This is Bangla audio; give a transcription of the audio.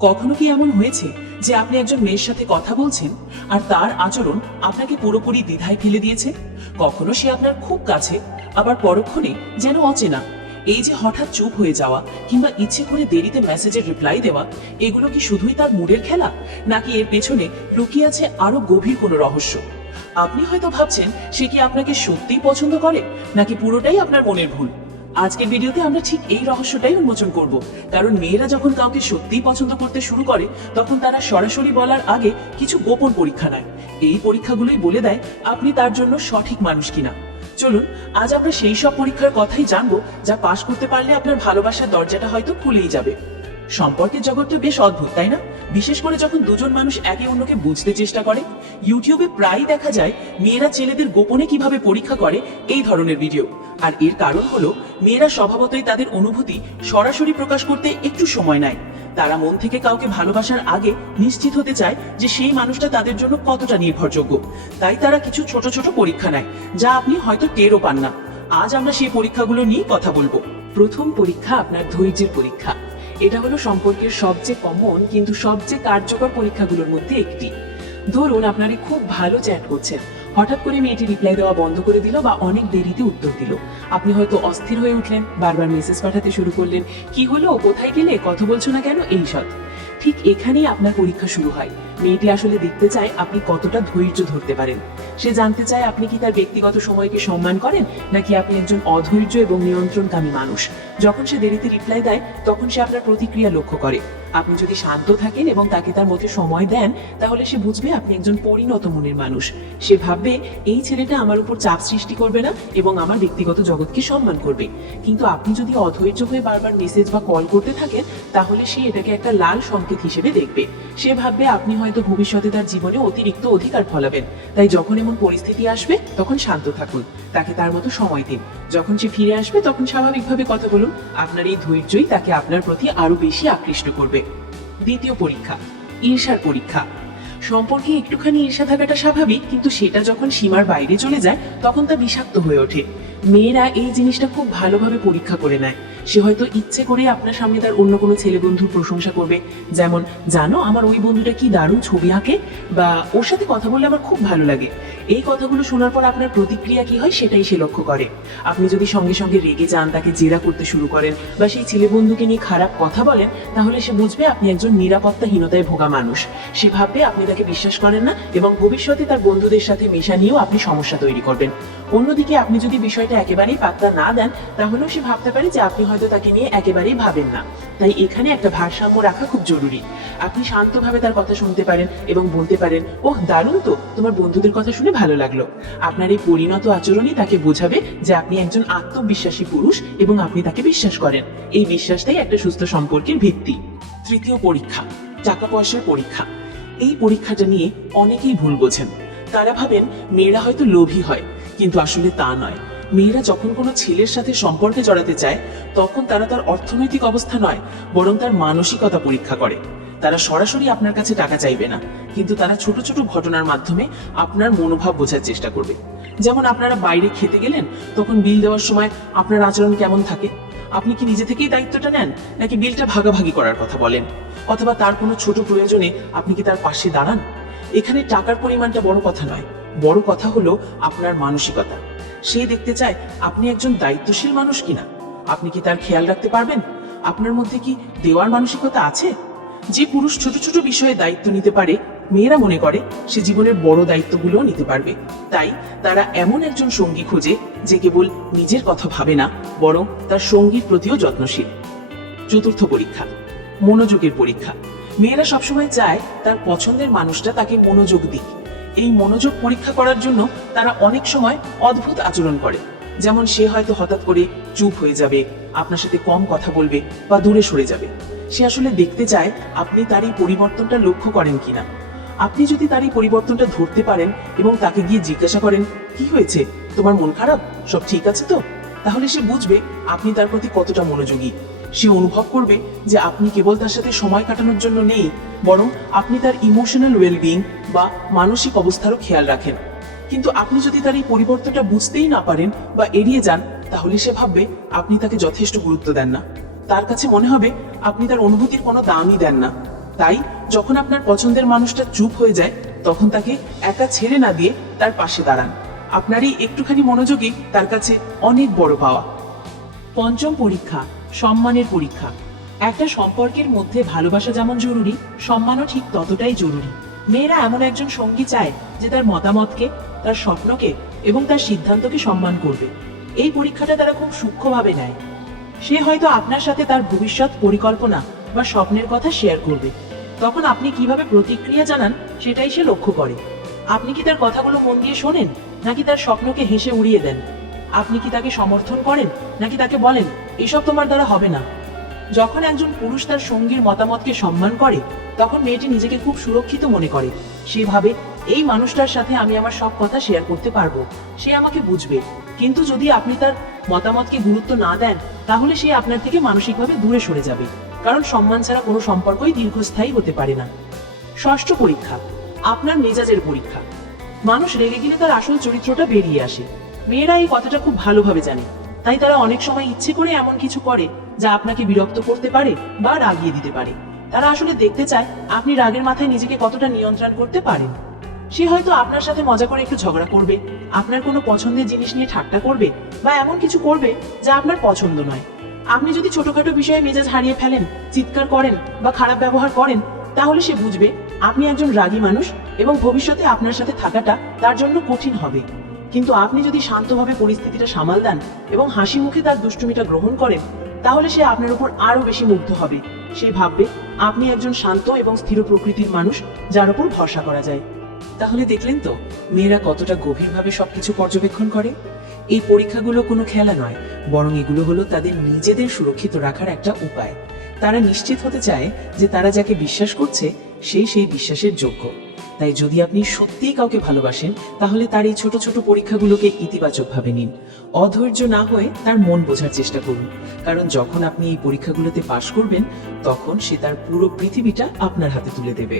কখনো কি এমন হয়েছে যে আপনি একজন মেয়ের সাথে কথা বলছেন আর তার আচরণ আপনাকে পুরোপুরি দ্বিধায় ফেলে দিয়েছে? কখনো সে আপনার খুব কাছে, আবার পরক্ষণে যেন অচেনা। এই যে হঠাৎ চুপ হয়ে যাওয়া কিংবা ইচ্ছে করে দেরিতে মেসেজের রিপ্লাই দেওয়া, এগুলো কি শুধুই তার মুডের খেলা, নাকি এর পেছনে লুকিয়ে আছে আরো গভীর কোনো রহস্য? আপনি হয়তো ভাবছেন সে কি আপনাকে সত্যিই পছন্দ করে, নাকি পুরোটাই আপনার মনের ভুল। আজকের ভিডিওতে আমরা ঠিক এই রহস্যটাই উন্মোচন করব, কারণ মেয়েরা যখন কাউকে সত্যিই পছন্দ করতে শুরু করে তখন তারা সরাসরি বলার আগে কিছু গোপন পরীক্ষা নেয়। এই পরীক্ষাগুলোই বলে দেয় আপনি তার জন্য সঠিক মানুষ কিনা। চলুন আজ আমরা সেই সব পরীক্ষার কথাই জানবো যা পাশ করতে পারলে আপনার ভালোবাসার দরজাটা হয়তো খুলেই যাবে। সম্পর্কের জগৎটা বেশ অদ্ভুত, তাই না? বিশেষ করে যখন দুজন মানুষ একে অন্যকে বুঝতে চেষ্টা করে। ইউটিউবে প্রায় দেখা যায় মেয়েরা ছেলেদের গোপনে কিভাবে পরীক্ষা করে এই ধরনের ভিডিও। আর এর কারণ হলো মেয়েরা স্বভাবতই তাদের অনুভূতি সরাসরি প্রকাশ করতে একটু সময় নেয়। তারা মন থেকে কাউকে ভালোবাসার আগে নিশ্চিত হতে চায় যে সেই মানুষটা তাদের জন্য কতটা নির্ভরযোগ্য। তাই তারা কিছু ছোট ছোট পরীক্ষা নেয়, যা আপনি হয়তো টেরও পান না। আজ আমরা সেই পরীক্ষাগুলো নিয়ে কথা বলবো। প্রথম পরীক্ষা আপনার ধৈর্যের পরীক্ষা। এটা হলো সম্পর্কের সবচেয়ে কমন কিন্তু সবচেয়ে কার্যকর পরীক্ষাগুলোর মধ্যে একটি। ধরুন আপনারা খুব ভালো চ্যাট করছেন, হঠাৎ করে মেয়েটি রিপ্লাই দেওয়া বন্ধ করে দিল বা অনেক দেরিতে উত্তর দিল। আপনি হয়তো অস্থির হয়ে উঠলেন, বারবার মেসেজ পাঠাতে শুরু করলেন, কি হলো, কোথায় গেলে, কথা বলছো না কেন, এই সব। ঠিক এখানেই আপনার পরীক্ষা শুরু হয়। মেয়েটি আসলে দেখতে চায় আপনি কতটা ধৈর্য ধরতে পারেন। সে জানতে চায় আপনি কি তার ব্যক্তিগত সময়কে সম্মান করেন, নাকি আপনি একজন অধৈর্য এবং নিয়ন্ত্রণকামী মানুষ। যখন সে দেরিতে রিপ্লাই দেয় তখন সে আপনার প্রতিক্রিয়া লক্ষ্য করে। আপনি যদি শান্ত থাকেন এবং তাকে তার মধ্যে সময় দেন, তাহলে সে বুঝবে আপনি একজন পরিণত মনের মানুষ। সে ভাববে এই ছেলেটা আমার উপর চাপ সৃষ্টি করবে না এবং আমার ব্যক্তিগত জগৎকে সম্মান করবে। কিন্তু আপনি যদি অধৈর্য হয়ে বারবার মেসেজ বা কল করতে থাকেন, তাহলে সে এটাকে একটা লাল সংকেত হিসেবে দেখবে। সে ভাববে আপনি হয়তো ভবিষ্যতে তার জীবনে অতিরিক্ত অধিকার ফলাবেন। তাই যখন এমন পরিস্থিতি আসবে তখন শান্ত থাকুন, তাকে তার মতো সময় দিন। যখন সে ফিরে আসবে তখন স্বাভাবিকভাবে কথা বলুন। আপনার এই ধৈর্যই তাকে আপনার প্রতি আরো বেশি আকৃষ্ট করবে। দ্বিতীয় পরীক্ষা, ঈর্ষার পরীক্ষা। সম্পর্কে একটুখানি ঈর্ষা থাকাটা স্বাভাবিক, কিন্তু সেটা যখন সীমার বাইরে চলে যায় তখন তা বিষাক্ত হয়ে ওঠে। মেয়েরা এই জিনিসটা খুব ভালোভাবে পরীক্ষা করে নেয়। সে হয়তো ইচ্ছে করে আপনার সামনে তার অন্য কোনো ছেলে বন্ধুর প্রশংসা করবে, যেমন, জানো আমার ওই বন্ধুটা কি দারুণ ছবি আঁকে, বা ওর সাথে কথা বললে আমার খুব ভালো লাগে। এই কথাগুলো শোনার পর আপনার প্রতিক্রিয়া কি হয় সেটাই সে লক্ষ্য করে। আপনি যদি সঙ্গে সঙ্গে রেগে যান, তাকে জেরা করতে শুরু করেন, বা সেই ছেলে বন্ধুকে নিয়ে খারাপ কথা বলেন, তাহলে সে বুঝবে আপনি একজন নিরাপত্তাহীনতায় ভোগা মানুষ। সে ভাববে আপনি তাকে বিশ্বাস করেন না এবং ভবিষ্যতে তার বন্ধুদের সাথে মেশা নিয়েও আপনি সমস্যা তৈরি করবেন। অন্যদিকে আপনি যদি বিষয়টা একেবারেই পাত্তা না দেন, তাহলেও সে ভাবতে পারে যে আপনি হয়তো তাকে নিয়ে একেবারেই ভাবেন না। তাই এখানে একটা ভারসাম্য রাখা খুব জরুরি। আপনি শান্তভাবে তার কথা শুনতে পারেন এবং বলতে পারেন, ওহ দারুণ তো, তোমার বন্ধুদের কথা শুনে ভালো লাগলো। আপনার এই পরিণত আচরণই তাকে বোঝাবে যে আপনি একজন আত্মবিশ্বাসী পুরুষ এবং আপনি তাকে বিশ্বাস করেন। এই বিশ্বাসটাই একটা সুস্থ সম্পর্কের ভিত্তি। তৃতীয় পরীক্ষা, টাকা পয়সার পরীক্ষা। এই পরীক্ষাটা নিয়ে অনেকেই ভুল বোঝেন। তারা ভাবেন মেয়েরা হয়তো লোভী হয়, কিন্তু আসলে তা নয়। মেয়েরা যখন কোনো ছেলের সাথে সম্পর্কে জড়াতে চায় তখন তারা তার অর্থনৈতিক অবস্থা নয়, বরং তার মানসিকতা পরীক্ষা করে। তারা সরাসরি আপনার কাছে টাকা চাইবে না, কিন্তু তারা ছোট ছোট ঘটনার মাধ্যমে আপনার মনোভাব বোঝার চেষ্টা করবে। যেমন আপনারা বাইরে খেতে গেলেন, তখন বিল দেওয়ার সময় আপনার আচরণ কেমন থাকে। আপনি কি নিজে থেকেই দায়িত্বটা নেন, নাকি বিলটা ভাগাভাগি করার কথা বলেন? অথবা তার কোনো ছোট প্রয়োজনে আপনি কি তার পাশে দাঁড়ান? এখানে টাকার পরিমাণটা বড় কথা নয়, বড় কথা হলো আপনার মানসিকতা। সে দেখতে চায় আপনি একজন দায়িত্বশীল মানুষ কিনা। আপনি কি তার খেয়াল রাখতে পারবেন? আপনার মধ্যে কি দেওয়ার মানসিকতা আছে? যে পুরুষ ছোট ছোট বিষয়ে দায়িত্ব নিতে পারে, মেয়েরা মনে করে সে জীবনের বড় দায়িত্বগুলোও নিতে পারবে। তাই তারা এমন একজন সঙ্গী খোঁজে যে কেবল নিজের কথা ভাবে না, বরং তার সঙ্গীর প্রতিও যত্নশীল। চতুর্থ পরীক্ষা, মনোযোগের পরীক্ষা। মেয়েরা সবসময় চায় তার পছন্দের মানুষটা তাকে মনোযোগ দিক। এই মনোযোগ পরীক্ষা করার জন্য তারা অনেক সময় অদ্ভুত আচরণ করে। যেমন সে হয়তো হঠাৎ করে চুপ হয়ে যাবে, আপনার সাথে কম কথা বলবে বা দূরে সরে যাবে। সে আসলে দেখতে চায় আপনি তার এই পরিবর্তনটা লক্ষ্য করেন কিনা। আপনি যদি তার এই পরিবর্তনটা ধরতে পারেন এবং তাকে গিয়ে জিজ্ঞাসা করেন, কি হয়েছে, তোমার মন খারাপ, সব ঠিক আছে তো, তাহলে সে বুঝবে আপনি তার প্রতি কতটা মনোযোগী। সে অনুভব করবে যে আপনি কেবল তার সাথে সময় কাটানোর জন্য নেই, বরং আপনি তার ইমোশনাল ওয়েলবিং বা মানসিক অবস্থারও খেয়াল রাখেন। কিন্তু আপনি যদি তার এই পরিবর্তনটা বুঝতেই না পারেন বা এড়িয়ে যান, তাহলে সে ভাববে আপনি তাকে যথেষ্ট গুরুত্ব দেন না। তার কাছে মনে হবে আপনি তার অনুভূতির কোনো দামই দেন না। তাই যখন আপনার পছন্দের মানুষটা চুপ হয়ে যায় তখন তাকে একা ছেড়ে না দিয়ে তার পাশে দাঁড়ান। আপনার এই একটুখানি মনোযোগই তার কাছে অনেক বড় পাওয়া। পঞ্চম পরীক্ষা, সম্মানের পরীক্ষা। একটা সম্পর্কের মধ্যে ভালোবাসা যেমন জরুরি, সম্মানও ঠিক ততটাই জরুরি। মেয়েরা এমন একজন সঙ্গী চায় যে তার মতামতকে, তার স্বপ্নকে এবং তার সিদ্ধান্তকে সম্মান করবে। এই পরীক্ষাটা তারা খুব সূক্ষ্মভাবে নেয়। সে হয়তো আপনার সাথে তার ভবিষ্যৎ পরিকল্পনা বা স্বপ্নের কথা শেয়ার করবে। তখন আপনি কিভাবে প্রতিক্রিয়া জানান সেটাই সে লক্ষ্য করে। আপনি কি তার কথাগুলো মন দিয়ে শোনেন, নাকি তার স্বপ্নকে হেসে উড়িয়ে দেন? আপনি কি তাকে সমর্থন করেন, নাকি তাকে বলেন এসব তোমার দ্বারা হবে না? যখন একজন পুরুষ তার সঙ্গীর মতামতকে সম্মান করে তখন মেয়েটি নিজেকে খুব সুরক্ষিত মনে করে। সে ভাবে এই মানুষটার সাথে আমি আমার সব কথা শেয়ার করতে পারবো, সে আমাকে বুঝবে। কিন্তু যদি আপনি তার মতামতকে গুরুত্ব না দেন তাহলে সে আপনার থেকে মানসিকভাবে দূরে সরে যাবে, কারণ সম্মান ছাড়া কোনো সম্পর্কই দীর্ঘস্থায়ী হতে পারে না। ষষ্ঠ পরীক্ষা, আপনার মেজাজের পরীক্ষা। মানুষ রেগে গেলে তার আসল চরিত্রটা বেরিয়ে আসে। মেয়েরা এই কথাটা খুব ভালোভাবে জানে, তাই তারা অনেক সময় ইচ্ছে করে এমন কিছু করে যা আপনাকে বিরক্ত করতে পারে বা রাগিয়ে দিতে পারে। তারা আসলে দেখতে চায় আপনি রাগের মাথায় নিজেকে কতটা নিয়ন্ত্রণ করতে পারেন। সে হয়তো আপনার সাথে মজা করে একটু ঝগড়া করবে, আপনার কোনো পছন্দের জিনিস নিয়ে ঠাট্টা করবে বা এমন কিছু করবে যা আপনার পছন্দ নয়। আপনি যদি ছোটখাটো বিষয়ে মেজাজ হারিয়ে ফেলেন, চিৎকার করেন বা খারাপ ব্যবহার করেন, তাহলে সে বুঝবে আপনি একজন রাগী মানুষ এবং ভবিষ্যতে আপনার সাথে থাকাটা তার জন্য কঠিন হবে। কিন্তু আপনি যদি শান্তভাবে পরিস্থিতিটা সামাল দেন এবং হাসি মুখে তার দুষ্টুমিটা গ্রহণ করেন, তাহলে সে আপনার উপর আরো বেশি মুগ্ধ হবে। সে ভাববে আপনি একজন শান্ত এবং স্থির প্রকৃতির মানুষ যার উপর ভরসা করা যায়। তাহলে দেখলেন তো মেয়েরা কতটা গভীরভাবে সবকিছু পর্যবেক্ষণ করে। এই পরীক্ষাগুলো কোনো খেলা নয়, বরং এগুলো হলো তাদের নিজেদের সুরক্ষিত রাখার একটা উপায়। তারা নিশ্চিত হতে চায় যে তারা যাকে বিশ্বাস করছে সেই বিশ্বাসের যোগ্য। তাই যদি আপনি সত্যিই কাউকে ভালোবাসেন তাহলে তার এই ছোট ছোট পরীক্ষাগুলোকে ইতিবাচকভাবে নিন। অধৈর্য না হয়ে তার মন বোঝার চেষ্টা করুন, কারণ যখন আপনি এই পরীক্ষাগুলোতে পাশ করবেন তখন সে তার পুরো পৃথিবীটা আপনার হাতে তুলে দেবে।